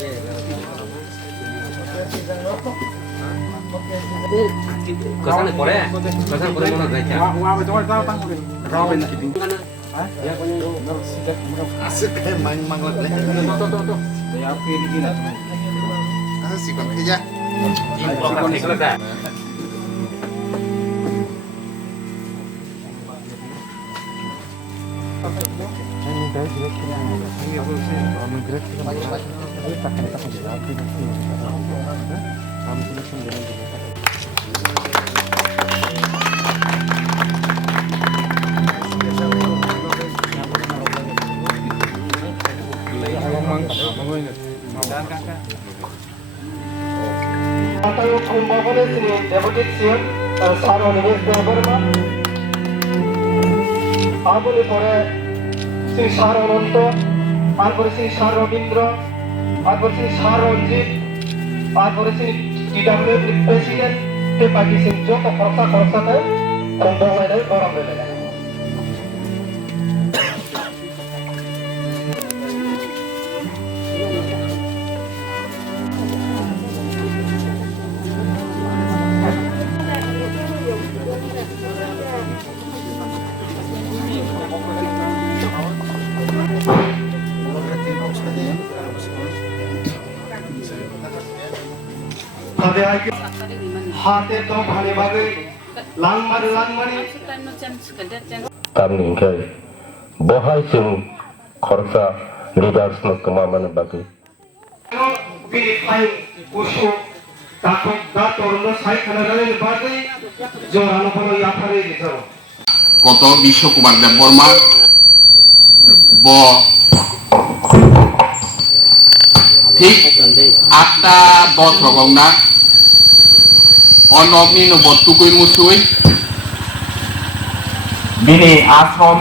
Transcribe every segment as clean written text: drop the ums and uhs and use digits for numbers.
Kesana Korea, kesana Korea mana guys ya? Wah, betul tahu tang. Rawa ini kiting. Ya Asik kayak main manglet nih. Tuh. Ya pilih gini. Asik kan aja. program selesai. Atau kumbahannya si Deputy Sian Saro Nives Devarma, Abuli pore si Saro Nonto, Arbor si Saro Indra, Arbor si Saro Jit, Arbor si TWF President, ke bagi si Joko Korsa tu kumbahannya orang berbeda. हाथे तो भाले भागे लांग मारे गामिनिफ्राय बहाय जों खरसा lidars कमानो बागै बिनिफ्राय गुसु दातरनो सायख'नानै बागै जरानो बनो याफारे गिथाव गत बिश्वकुमार देव बर्मा ब ঠিক 8টা 10 রকমনা অনগ্নি বটুকুই মুসুই বিনি আশ্রম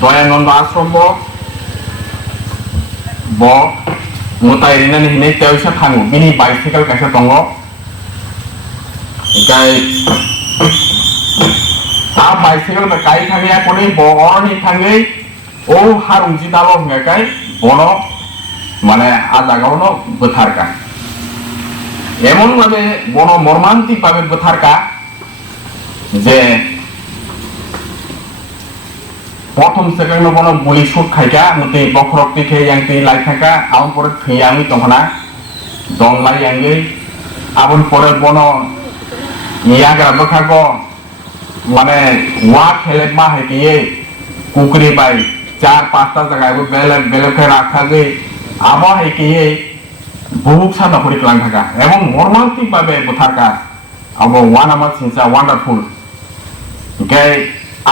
দয়ানন্দ আশ্রম ব মুতাই রিনানি হিনে তেউসা থাঙ্গু বিনি বাইসাইকেল কাছে দङ গাই তা বাইসাইকেল গাই থাঙ্গিয়া কোনি ব অরনি থাঙ্গै ও হারুंजि दाल हंगाय बनो মানে আজাগাওনো বথারকা এমন ভাবে বন মর্মান্তিক ভাবে বথারকা যে প্রথম সেকেন্ড বন বলি সুট খাইকা মতে বখরক্তি খেয়ে ইয়াংতে লাই থাকা আউন পরে থৈয়ামি তখনা দংমারি ইয়াঙ্গै আবুন পরে বন ইয়াগ্রা বখাগ মানে ওয়া খেলে বাহাইকে কুকুরি বাই 4-5টা জায়গায় বেলে বেলে করে রাখা যে আবহাওয়া কে বহু সাদা করে ক্লাং থাকা এবং মর্মান্তিক ভাবে বথারকা আবো ওয়ান আমার সিনসা ওয়ান্ডারফুল গাই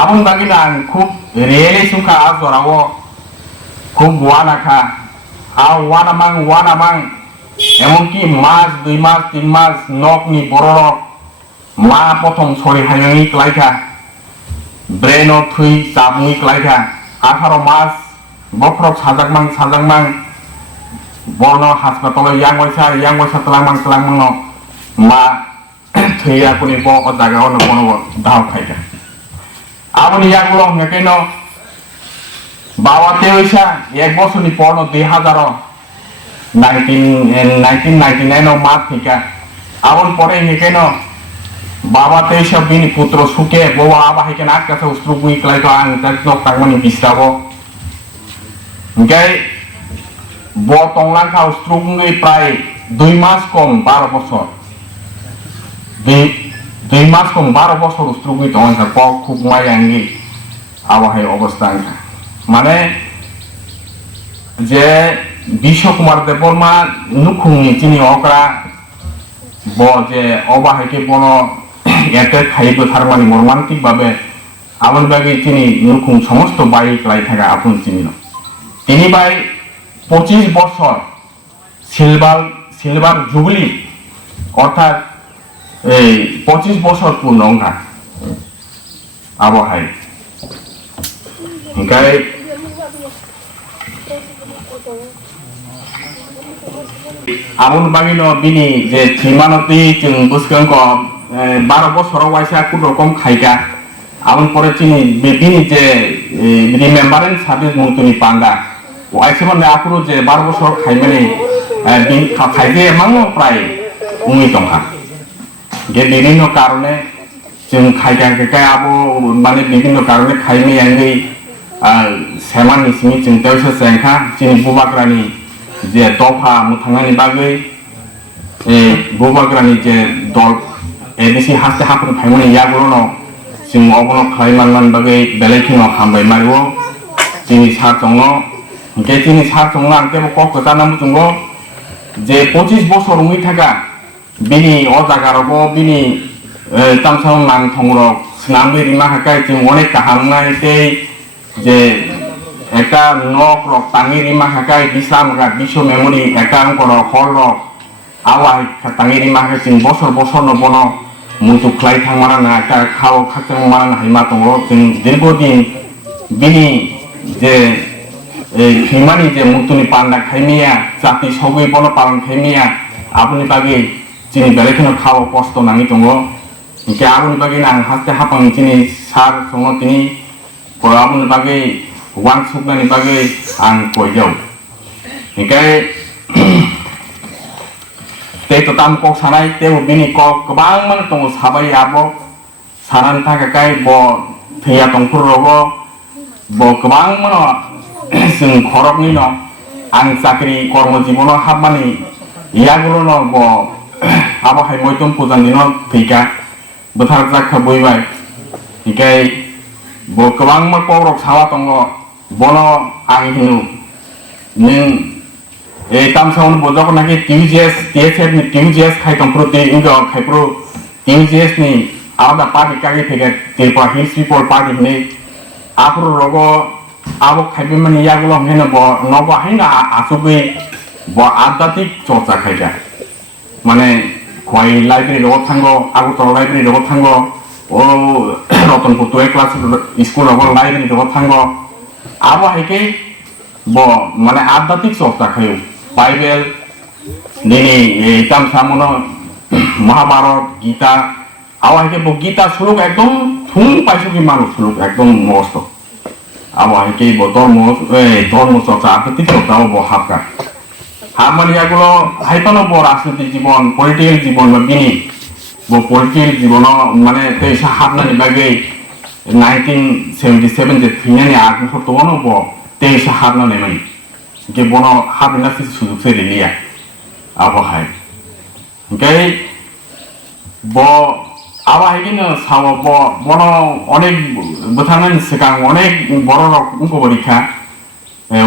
আমন বাগিনা খুব রিয়েলি সুখা আজরাও খুব ওয়ানাখা ওয়ানামাং এমনকি মাস 2 মাস 3 মাস নকনি বড়রক মা প্রথম সরি হাইনি ক্লাইখা ব্রেন অফ থুই চাবুই ক্লাইখা 18 মাস বখরক সাজাকমাং বর্ণ হাসপাতালে ইয়াংওয়াইসা তলাংমাং মা থৈয়া কোনি ব জায়গাও নবনব দাও খাইকা আবনি ইয়াগুলো হংকেন বাওয়াতে হইসা 1 বছরনি পর 1999 মা থিকা আবন পরে হেকেন বাবাতে সব বিনি পুত্র সুকে বওয়া আবাহিকে নাক কাছে উস্ত্রুগুই ক্লাইকা আং জাকনক তাগমনি বিস্তাবো গাই ব টংলাংখা উস্ত্রুগুই প্রায় 2 মাস কম 12 বছর 2 মাস কম 12 বছর উস্ত্রুগুই টংলাংখা প খুব মায়াঙ্গি আবাহাই অবস্থা মানে যে বিশ্বকুমার দেববর্মা নুখুংনি চিনি অকরা ব যে অবাহাইকে বন এতে খাইবো থারমানি মর্মান্তিক ভাবে আমন বাগে চিনি নুখুং সমস্ত বাড়ি ক্লাই থাকা আপন চিনি তিনি বাই 25 বছর সিলভার জুবলি অর্থাৎ এই 25 বছর পূর্ণ অঙ্কা আবহাই গাই আমন বাগিনো বিনি যে থিমানতি जों বুসকাঙ্ক 12 বছর ওয়াইসা কোন রকম খাইকা আমন পরে চিনি বিনি যে রিমেম্বারেন্স সার্ভিস মন্ত্রী পাঙ্গা आइसोमोन आफुरो जे 12 বছর खाइमाने खाइजे मांगो प्राय उंगी दंहा गे বিভিন্ন কারণে जों खाइगा आबो माने বিভিন্ন কারণে खाइमे यांगै सेमानि सिंनि जों तेवसो सेंखा जोंनि बुबाग्रानि जे दफा मुथांनानि बागै बुबाग्रानि जे दल एडिसि हास्ते हाफुर फाइमाने यागुलनो जों अबनो खाइमानमान बागै बेलेखिनो हामबाय मारिवो जोंनि सार दङ गे जोंनि सार दङ आं तेबो कक जानामु दङ जे 25 বছর उंगी थागा बिनि अ जागारावबो बिनि तामसाव नां थंरक स्नामबे रिमा हाकाय जों अनेक काहामनाय ते जे एका नक रक तांगि रिमा हाकाय बिसाम गा बिश्व मेमोरी एका अंकर हल रक आवाय तांगि रिमा हाकाय जों बছর बছर न बनो मुतु ख्लाय थांमाना ना एका खाव खाथों माना हाइमा दङ जों दीर्घदिन बिनि जे हिमानि जे मुतुनि पान्दा खाइमिया जाति सगै बनो पालन खाइमिया आबुनि बागै जोंनि बेलेखिनो खाव कष्ट नाङि दङ इनके आबुनि बागै आं हास्ते हापां जोंनि सार दङ तिनि आबुनि बागै वान सुकनानि बागै आं कयजाव इनके ते तो ताम कक सानाय तेबो बिनि कक गोबां माने दङ साबाय आबो सानानि थाखाय ब थैया दंफोरावबो ब गोबां माने जों खरकनि न आं साख्रि कर्म जीवनाव हाबमानि यागुलो न ब आबो हाय मयतम पुजानि न थैका बोथार जाखा बयबाय इनके ब गोबां मा पौरक सावा दङ बनो आं हिनु नों तामसावन बजक नाकि टिउजिएस टीएसएफ नि टिउजिएस खाइतम प्रति इंगो खाइप्रो टिउजिएस नि आदा पार्टी कागे फेगे तिरपा हिल्स पिपल पार्टी नि आफरो रगो आबो खाइबे माने यागुलो हेनो ब नबो हाइना आसुगै ब आध्यात्मिक चर्चा खाइगा माने खय लाइब्रेरी रो थांगो आगुतल लाइब्रेरी रो थांगो ओ रतनपुर 12 क्लास स्कूल रो लाइब्रेरी रो थांगो आबो हाइके ब माने आध्यात्मिक चर्चा खायो बाइबल निनि एताम सामनो महाभारत गीता आबो हाइके ब गीता सुलुक एकदम थुं पाइसुगि मानु सुलुक एकदम मस्त आबो हाइके ब धर्म चर्चा आध्यात्मिक चर्चा ब हाबका हामानियागुलो हाइपानो ब राजनीतिक जीवन पलिटिकल जीवन बिनि ब पलिटिकल जीवन माने तेसा हाबनानि बागै 1977 जे थैनानि आगुफोर दङनो ब तेसा हाबनानि माने के बनो हाबना सुजुग से रिलिया आबो हाय ओमफ्राय ब आबो हायगिनो साव ब बनो अनेक बोथांनानि सिगां अनेक बर' राव उंगबरिखा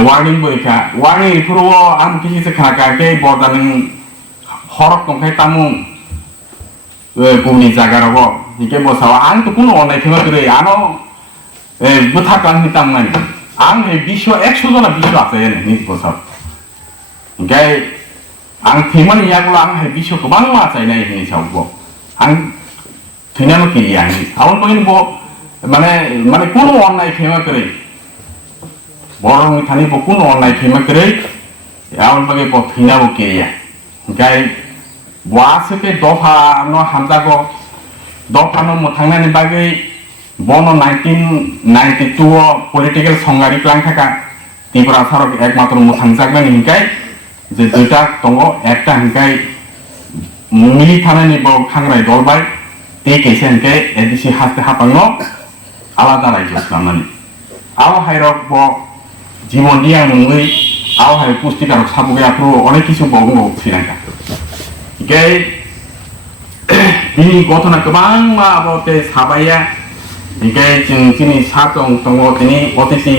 वार्निं बरिखा वार्निं इफोराव आं किसिसे खानाखै बदानों हरक दंखाय तामु गुबुननि जागाराव इके बसाव आं तो कुनो अननाय खेमाखै आनो बोथाकांनि तामनानि आं हे विश्व 100 जना विश्व आसे नि बसाव ओमफ्राय आं थैमानि यागुलो आं हे विश्व गोबां माचायनाय हिनि सावबो आं थैनानो किरिया आं आवन बगिन ब माने कुनो अननाय खेमाखै बरंनि थानि ब कुनो अननाय खेमाखै आवन बगे ब थैनाबो किरिया ओमफ्राय वासके दफा न हामजागो दफा न मुथांनानि बागै बनो 1992 पलिटिकल संगारि प्लान थाका त्रिपुरा सरक एकमात्र मुथांजागनानि हिंखाय जे दुइटा दङ एकटा हिंखाय मिलि थानायनि ब खांराय दलबाय ते केसे हिंखाय एडिसि हास्ते हापांनो आलादा रायजो खालामनानै आव हायरक ब जीवन दिया नङै आव हाय पुस्टिकारक साबुगायाफ्रो अनेक किसु बगो फिरांका गे बिनि गथना गोबां मा बते साबाया गे जों जोंनि सा दङ तिनि अतिथि